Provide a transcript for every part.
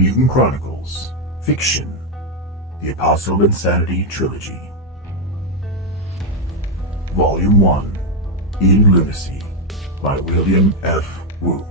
Mutant Chronicles, Fiction, The Apostle of Insanity Trilogy. Volume 1, in Lunacy, by William F. Wu.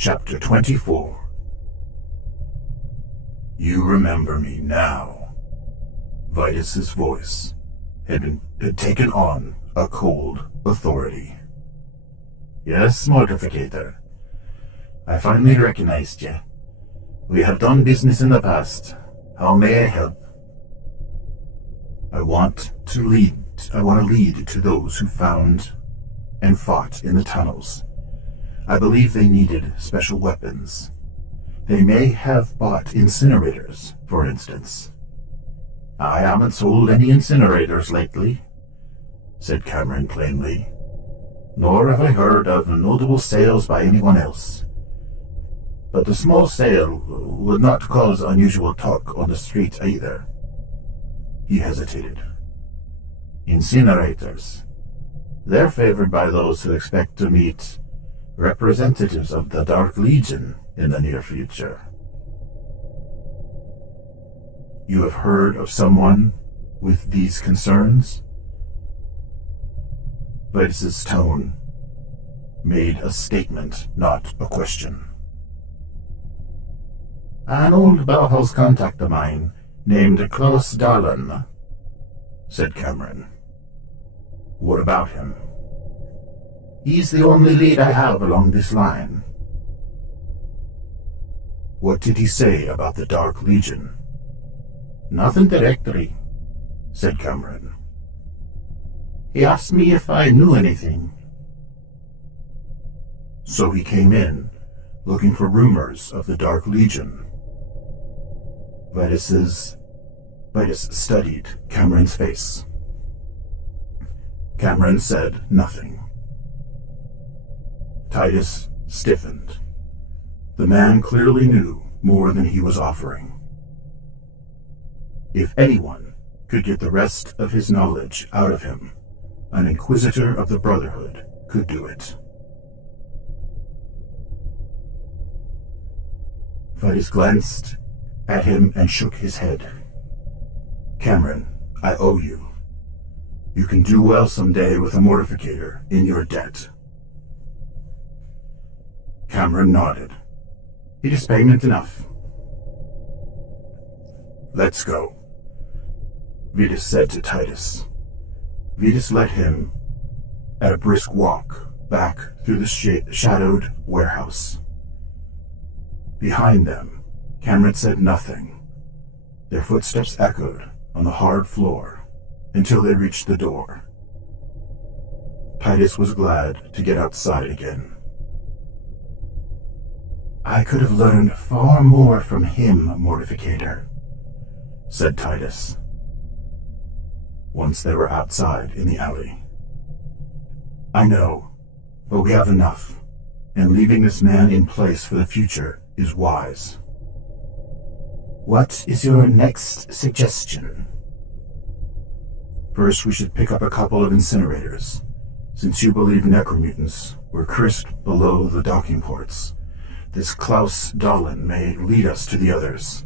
Chapter 24. You remember me now. Vitus's voice had taken on a cold authority. Yes, Mortificator. I finally recognized you. We have done business in the past. How may I help? I want to lead to those who found and fought in the tunnels. I believe they needed special weapons. They may have bought incinerators, for instance. I haven't sold any incinerators lately, said Cameron plainly, nor have I heard of notable sales by anyone else. But the small sale would not cause unusual talk on the street either. He hesitated. Incinerators. They're favored by those who expect to meet representatives of the Dark Legion in the near future. You have heard of someone with these concerns? Vitus's tone made a statement, not a question. An old Bauhaus contact of mine named Klaus Darlan, said Cameron. What about him? He's the only lead I have along this line. What did he say about the Dark Legion? Nothing directly, said Cameron. He asked me if I knew anything. So he came in, looking for rumors of the Dark Legion. Vitus studied Cameron's face. Cameron said nothing. Titus stiffened. The man clearly knew more than he was offering. If anyone could get the rest of his knowledge out of him, an Inquisitor of the Brotherhood could do it. Vitus glanced at him and shook his head. Cameron, I owe you. You can do well someday with a Mortificator in your debt. Cameron nodded. It is payment enough. Let's go, Vitus said to Titus. Vitus led him at a brisk walk back through the shadowed warehouse. Behind them, Cameron said nothing. Their footsteps echoed on the hard floor until they reached the door. Titus was glad to get outside again. I could have learned far more from him, Mortificator, said Titus, once they were outside in the alley. I know, but we have enough, and leaving this man in place for the future is wise. What is your next suggestion? First, we should pick up a couple of incinerators, since you believe necromutants were crisped below the docking ports. This Klaus Darlan may lead us to the others.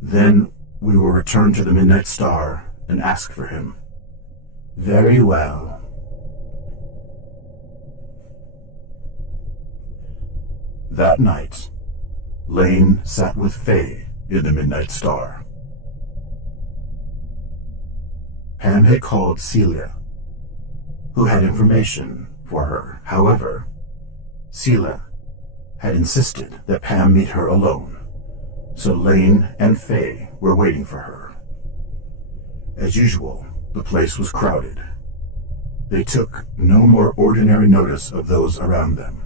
Then we will return to the Midnight Star and ask for him. Very well. That night, Lane sat with Faye in the Midnight Star. Pam had called Celia, who had information for her. However, Celia had insisted that Pam meet her alone, so Lane and Faye were waiting for her. As usual, the place was crowded. They took no more ordinary notice of those around them.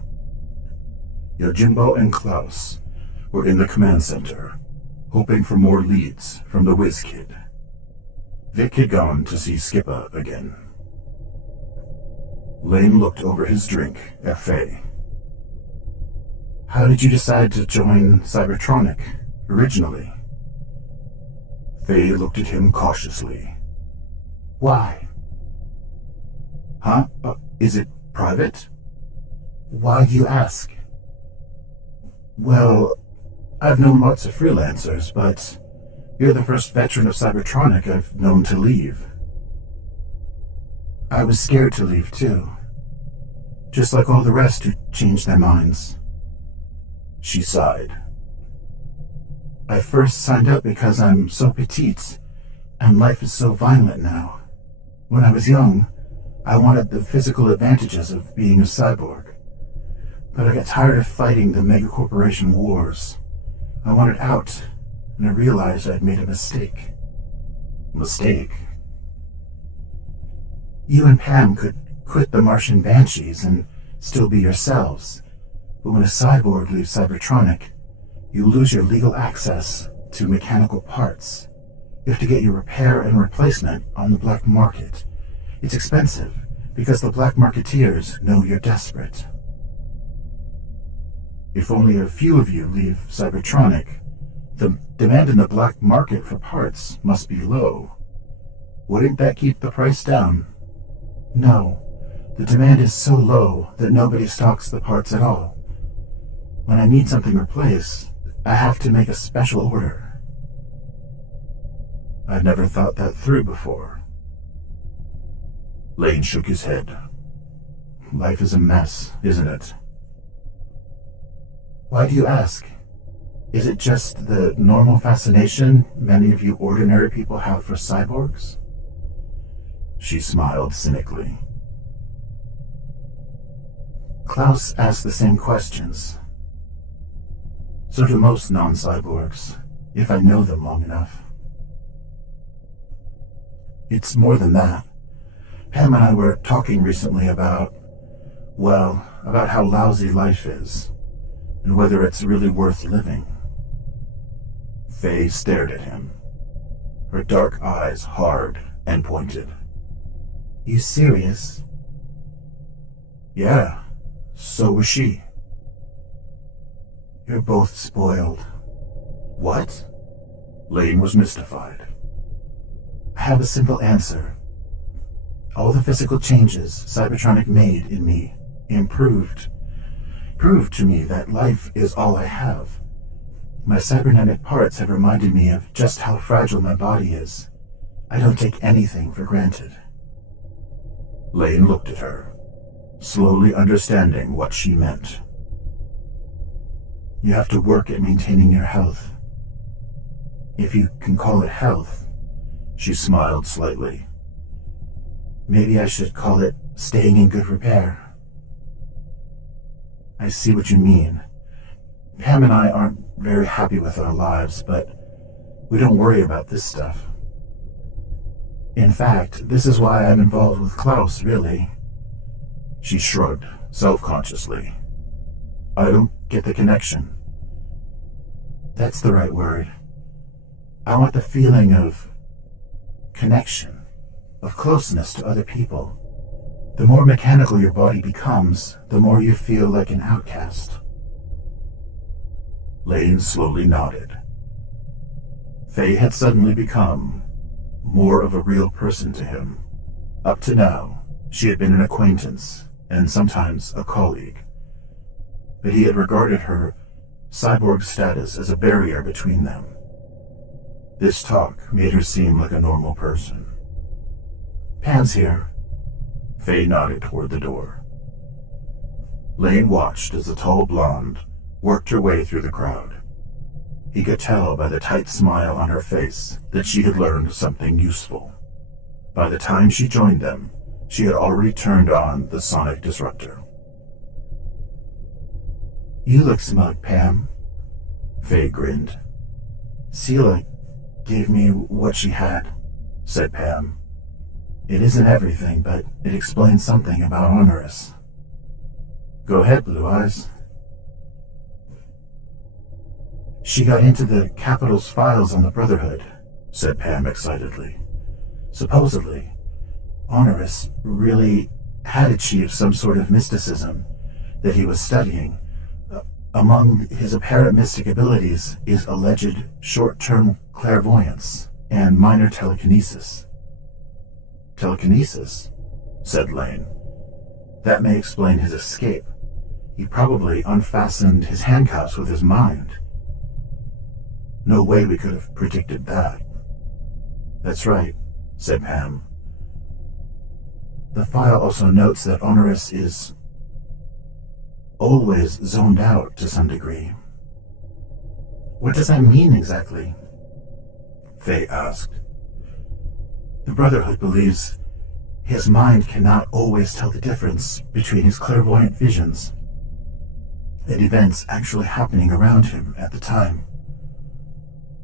Yojimbo and Klaus were in the command center, hoping for more leads from the Whiz Kid. Vic had gone to see Skippa again. Lane looked over his drink at Faye. How did you decide to join Cybertronic, originally? Faye looked at him cautiously. Why? Huh? Is it private? Why do you ask? Well, I've known lots of freelancers, but you're the first veteran of Cybertronic I've known to leave. I was scared to leave, too. Just like all the rest who changed their minds. She sighed. I first signed up because I'm so petite, and life is so violent now. When I was young, I wanted the physical advantages of being a cyborg. But I got tired of fighting the megacorporation wars. I wanted out, and I realized I'd made a mistake. Mistake? You and Pam could quit the Martian Banshees and still be yourselves. But when a cyborg leaves Cybertronic, you lose your legal access to mechanical parts. You have to get your repair and replacement on the black market. It's expensive, because the black marketeers know you're desperate. If only a few of you leave Cybertronic, the demand in the black market for parts must be low. Wouldn't that keep the price down? No, the demand is so low that nobody stocks the parts at all. When I need something replaced, I have to make a special order. I'd never thought that through before. Lane shook his head. Life is a mess, isn't it? Why do you ask? Is it just the normal fascination many of you ordinary people have for cyborgs? She smiled cynically. Klaus asked the same questions. So do most non-cyborgs, if I know them long enough. It's more than that. Pam and I were talking recently about how lousy life is, and whether it's really worth living. Faye stared at him, her dark eyes hard and pointed. You serious? Yeah, so was she. You're both spoiled. What? Lane was mystified. I have a simple answer. All the physical changes Cybertronic made in me proved to me that life is all I have. My cybernetic parts have reminded me of just how fragile my body is. I don't take anything for granted. Lane looked at her, slowly understanding what she meant. You have to work at maintaining your health. If you can call it health, she smiled slightly. Maybe I should call it staying in good repair. I see what you mean. Pam and I aren't very happy with our lives, but we don't worry about this stuff. In fact, this is why I'm involved with Klaus, really. She shrugged, self-consciously. I don't get the connection. That's the right word. I want the feeling of connection, of closeness to other people. The more mechanical your body becomes, the more you feel like an outcast. Lane slowly nodded. Faye had suddenly become more of a real person to him. Up to now, she had been an acquaintance, and sometimes a colleague. But he had regarded her cyborg status as a barrier between them. This talk made her seem like a normal person. Pam's here. Faye nodded toward the door. Lane watched as the tall blonde worked her way through the crowd. He could tell by the tight smile on her face that she had learned something useful. By the time she joined them, she had already turned on the sonic disruptor. You look smug, Pam. Faye grinned. Sela gave me what she had, said Pam. It isn't everything, but it explains something about Honorius. Go ahead, Blue Eyes. She got into the Capital's files on the Brotherhood, said Pam excitedly. Supposedly, Honorius really had achieved some sort of mysticism that he was studying. Among his apparent mystic abilities is alleged short-term clairvoyance and minor telekinesis. Telekinesis? Said Lane. That may explain his escape. He probably unfastened his handcuffs with his mind. No way we could have predicted that. That's right, said Pam. The file also notes that Honorius is always zoned out to some degree. What does that mean exactly? Faye asked. The Brotherhood believes his mind cannot always tell the difference between his clairvoyant visions and events actually happening around him at the time.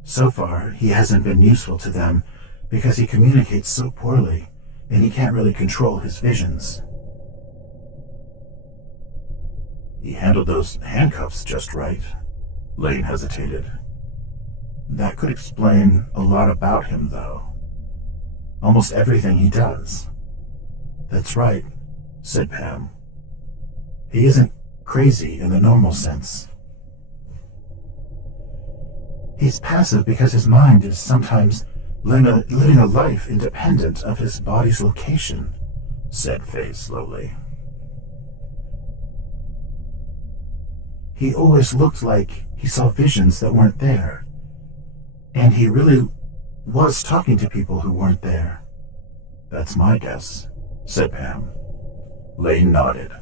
So far, he hasn't been useful to them because he communicates so poorly and he can't really control his visions. He handled those handcuffs just right. Lane hesitated. That could explain a lot about him, though. Almost everything he does. That's right, said Pam. He isn't crazy in the normal sense. He's passive because his mind is sometimes living a life independent of his body's location, said Faye slowly. He always looked like he saw visions that weren't there. And he really was talking to people who weren't there. That's my guess, said Pam. Lane nodded.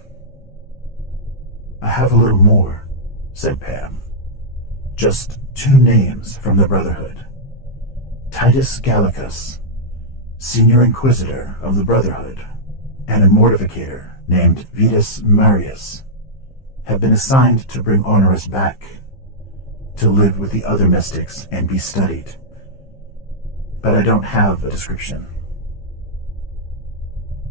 I have a little more, said Pam. Just 2 names from the Brotherhood. Titus Gallicus, Senior Inquisitor of the Brotherhood, and a Mortificator named Vitus Marius have been assigned to bring Honorius back, to live with the other mystics and be studied. But I don't have a description.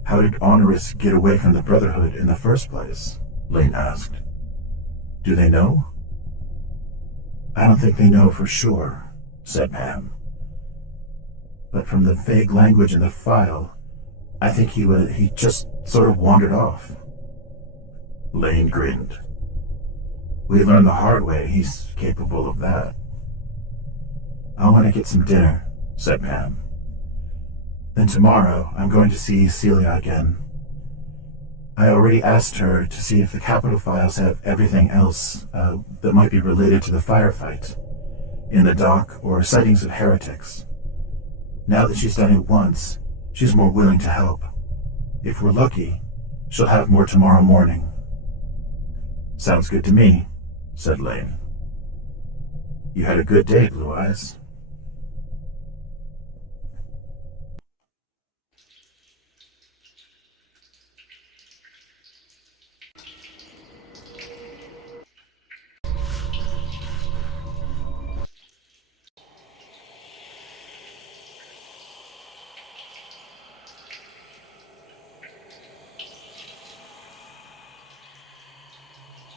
How did Honorius get away from the Brotherhood in the first place? Lane asked. Do they know? I don't think they know for sure, said Pam. But from the vague language in the file, I think he just sort of wandered off. Lane grinned. We learned the hard way he's capable of that. I want to get some dinner, said Pam. Then tomorrow I'm going to see Celia again. I already asked her to see if the capital files have everything else that might be related to the firefight in the dock or sightings of heretics. Now that she's done it once, she's more willing to help. If we're lucky, she'll have more tomorrow morning. Sounds good to me, said Lane. You had a good day, Blue Eyes.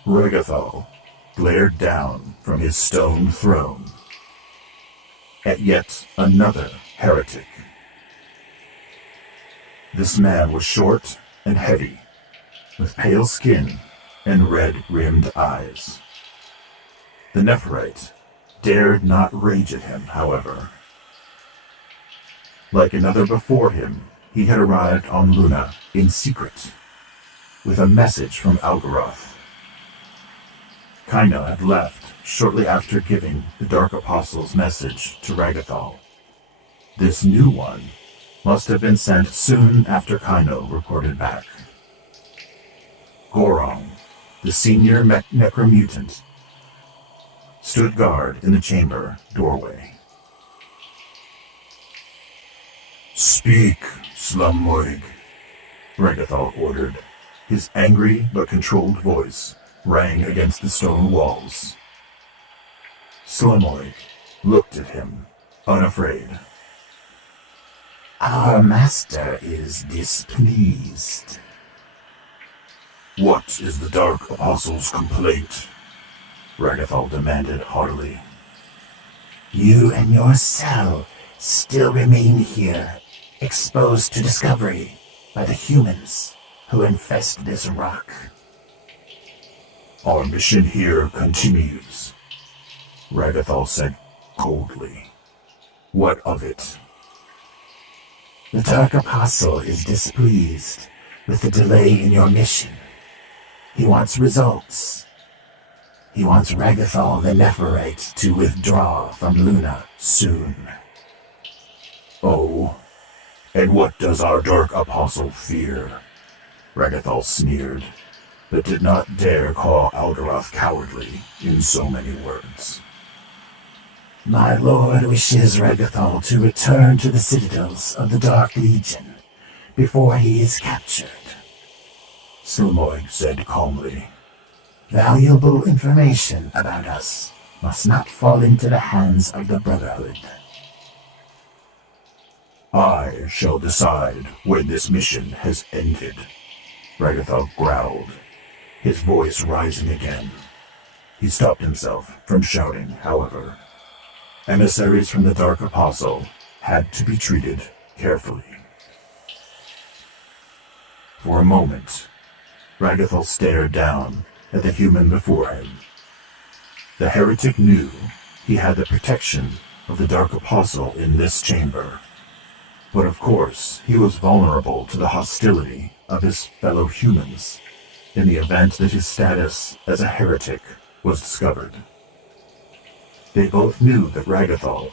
Regathal glared down from his stone throne at yet another heretic. This man was short and heavy, with pale skin and red-rimmed eyes. The Nephirite dared not rage at him, however. Like another before him, he had arrived on Luna in secret, with a message from Algaroth. Kaino had left shortly after giving the Dark Apostle's message to Regathal. This new one must have been sent soon after Kaino reported back. Gorong, the senior necromutant, stood guard in the chamber doorway. Speak, Slummoig, Regathal ordered. His angry but controlled voice rang against the stone walls. Slummoig looked at him, unafraid. Our master is displeased. What is the Dark Apostle's complaint? Regathal demanded haughtily. You and your cell still remain here, exposed to discovery by the humans who infest this rock. Our mission here continues, Ragathal said coldly. What of it? The Dark Apostle is displeased with the delay in your mission. He wants results. He wants Ragathal the Nephirite to withdraw from Luna soon. Oh, and what does our Dark Apostle fear? Ragathal sneered, but did not dare call Algaroth cowardly in so many words. My lord wishes Ragathal to return to the citadels of the Dark Legion before he is captured, Slumoig said calmly. Valuable information about us must not fall into the hands of the Brotherhood. I shall decide when this mission has ended, Ragathal growled, his voice rising again. He stopped himself from shouting, however. Emissaries from the Dark Apostle had to be treated carefully. For a moment, Ragathal stared down at the human before him. The heretic knew he had the protection of the Dark Apostle in this chamber, but of course he was vulnerable to the hostility of his fellow humans in the event that his status as a heretic was discovered. They both knew that Ragathal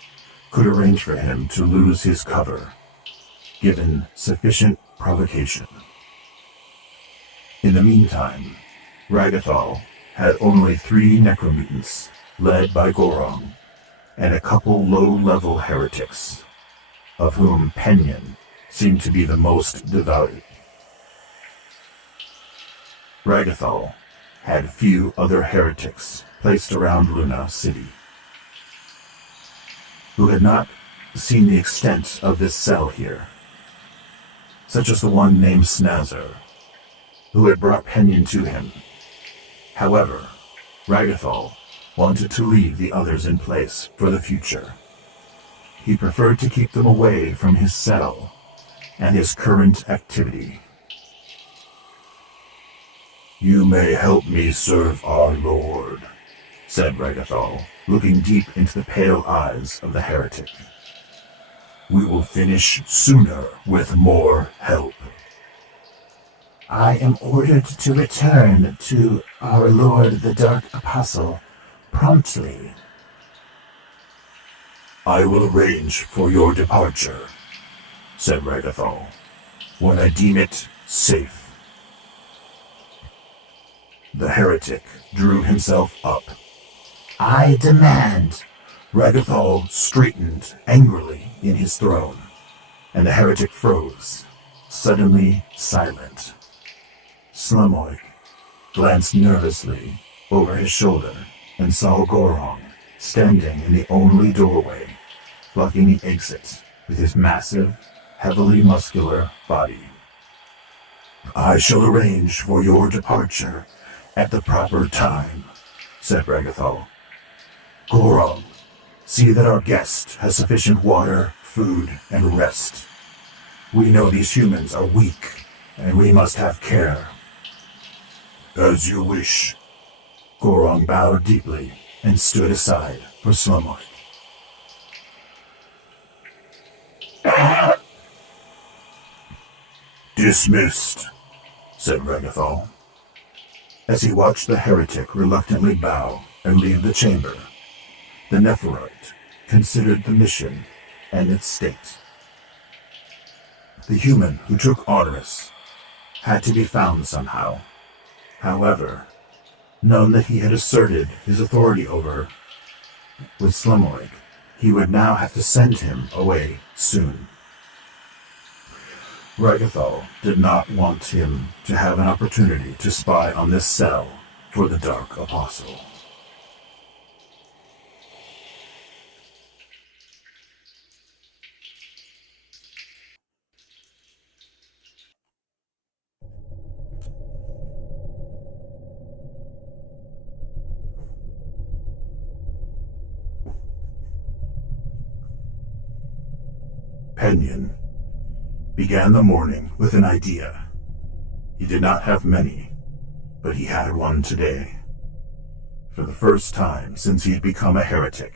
could arrange for him to lose his cover, given sufficient provocation. In the meantime, Ragathal had only 3 necromutants, led by Gorong, and a couple low-level heretics, of whom Penyon seemed to be the most devoted. Ragathal had few other heretics placed around Luna City, who had not seen the extent of this cell here, such as the one named Snazzer, who had brought Penyon to him. However, Ragathal wanted to leave the others in place for the future. He preferred to keep them away from his cell and his current activity. You may help me serve our lord, said Ragathal, looking deep into the pale eyes of the heretic. We will finish sooner with more help. I am ordered to return to our Lord the Dark Apostle promptly. I will arrange for your departure, said Ragathal, when I deem it safe. The heretic drew himself up. I demand. Ragathal straightened angrily in his throne, and the heretic froze, suddenly silent. Slumoig glanced nervously over his shoulder and saw Gorong standing in the only doorway, blocking the exit with his massive, heavily muscular body. I shall arrange for your departure at the proper time, said Ragathal. Gorong, see that our guest has sufficient water, food, and rest. We know these humans are weak, and we must have care. As you wish. Gorong bowed deeply and stood aside for Slumoig. Dismissed, said Ragathal. As he watched the heretic reluctantly bow and leave the chamber, the Nephirite considered the mission and its state. The human who took Honorius had to be found somehow. However, known that he had asserted his authority over with Slumoig, he would now have to send him away soon. Ragathal did not want him to have an opportunity to spy on this cell for the Dark Apostle. Penyon began the morning with an idea. He did not have many, but he had one today. For the first time since he had become a heretic,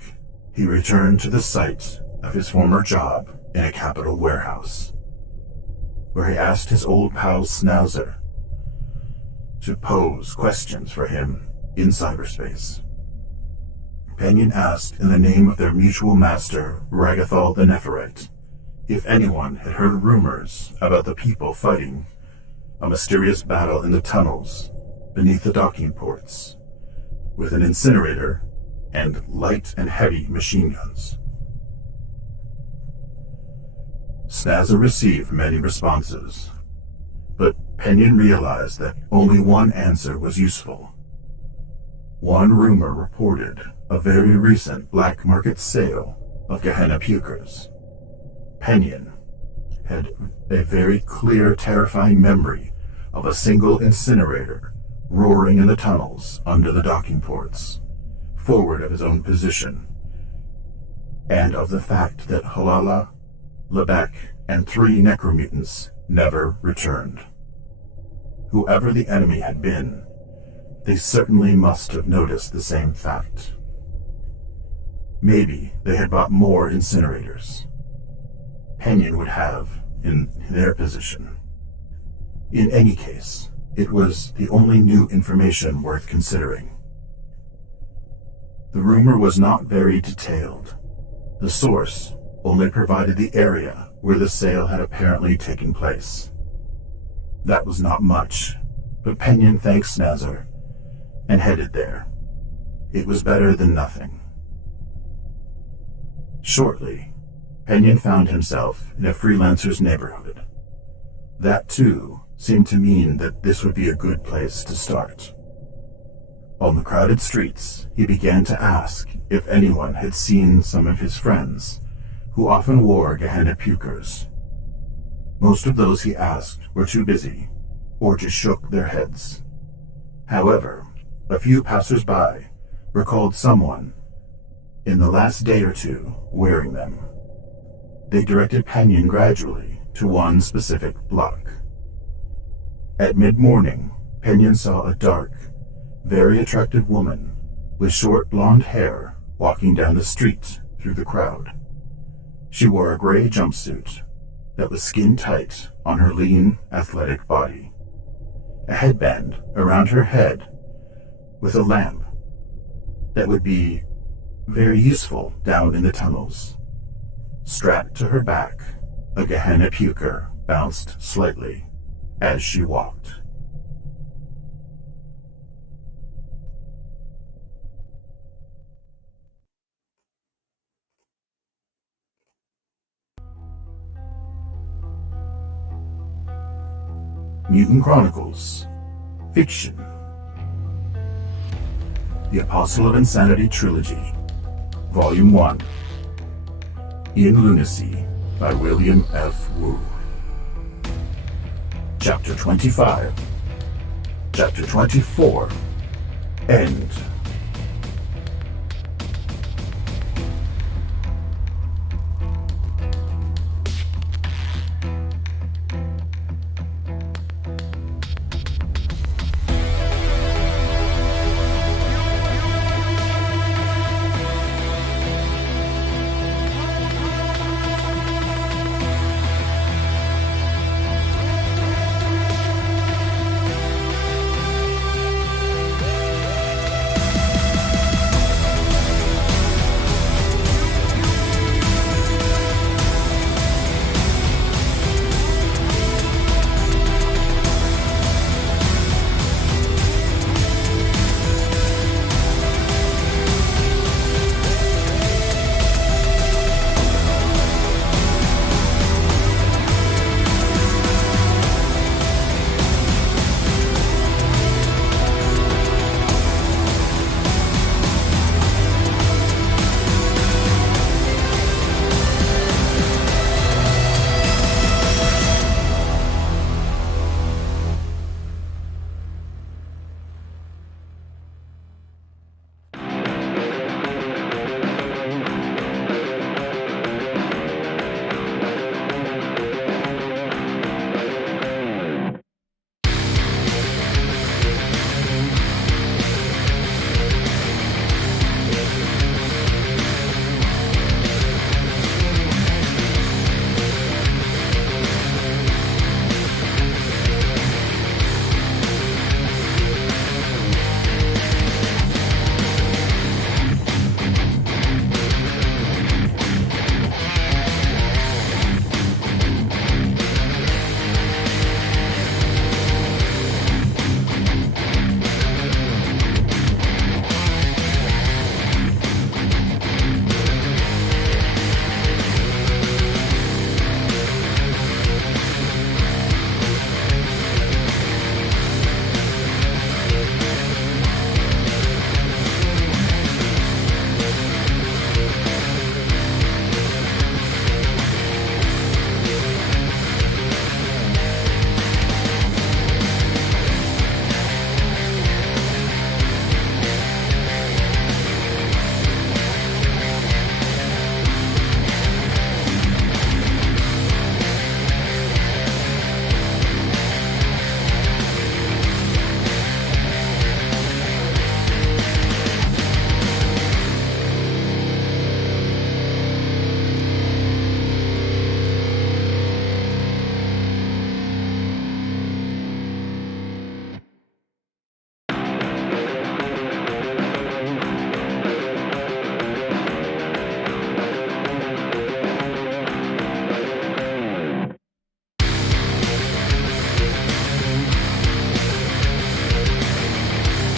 he returned to the site of his former job in a capital warehouse, where he asked his old pal Schnauzer to pose questions for him in cyberspace. Penyon asked in the name of their mutual master, Ragathol the Nephirite, if anyone had heard rumors about the people fighting a mysterious battle in the tunnels beneath the docking ports, with an incinerator and light and heavy machine guns. Schnauzer received many responses, but Penyon realized that only one answer was useful. One rumor reported a very recent black market sale of Gehenna Pukers. Penyon had a very clear, terrifying memory of a single incinerator roaring in the tunnels under the docking ports, forward of his own position, and of the fact that Halala, Lebek, and 3 necromutants never returned. Whoever the enemy had been, they certainly must have noticed the same fact. Maybe they had bought more incinerators. Penyon would have in their position. In any case, it was the only new information worth considering. The rumor was not very detailed. The source only provided the area where the sale had apparently taken place. That was not much, but Penyon thanked Schnauzer and headed there. It was better than nothing. Shortly, Penyon found himself in a Freelancers' neighborhood. That, too, seemed to mean that this would be a good place to start. On the crowded streets, he began to ask if anyone had seen some of his friends, who often wore Gehenna Pukers. Most of those he asked were too busy, or just shook their heads. However, a few passers-by recalled someone in the last day or two wearing them. They directed Penyon gradually to one specific block. At mid-morning, Penyon saw a dark, very attractive woman with short blonde hair walking down the street through the crowd. She wore a gray jumpsuit that was skin-tight on her lean, athletic body, a headband around her head with a lamp that would be very useful down in the tunnels. Strapped to her back, a Gehenna Puker bounced slightly as she walked. Mutant Chronicles Fiction. The Apostle of Insanity Trilogy, Volume 1. In Lunacy by William F. Wu. Chapter 25. Chapter 24. End.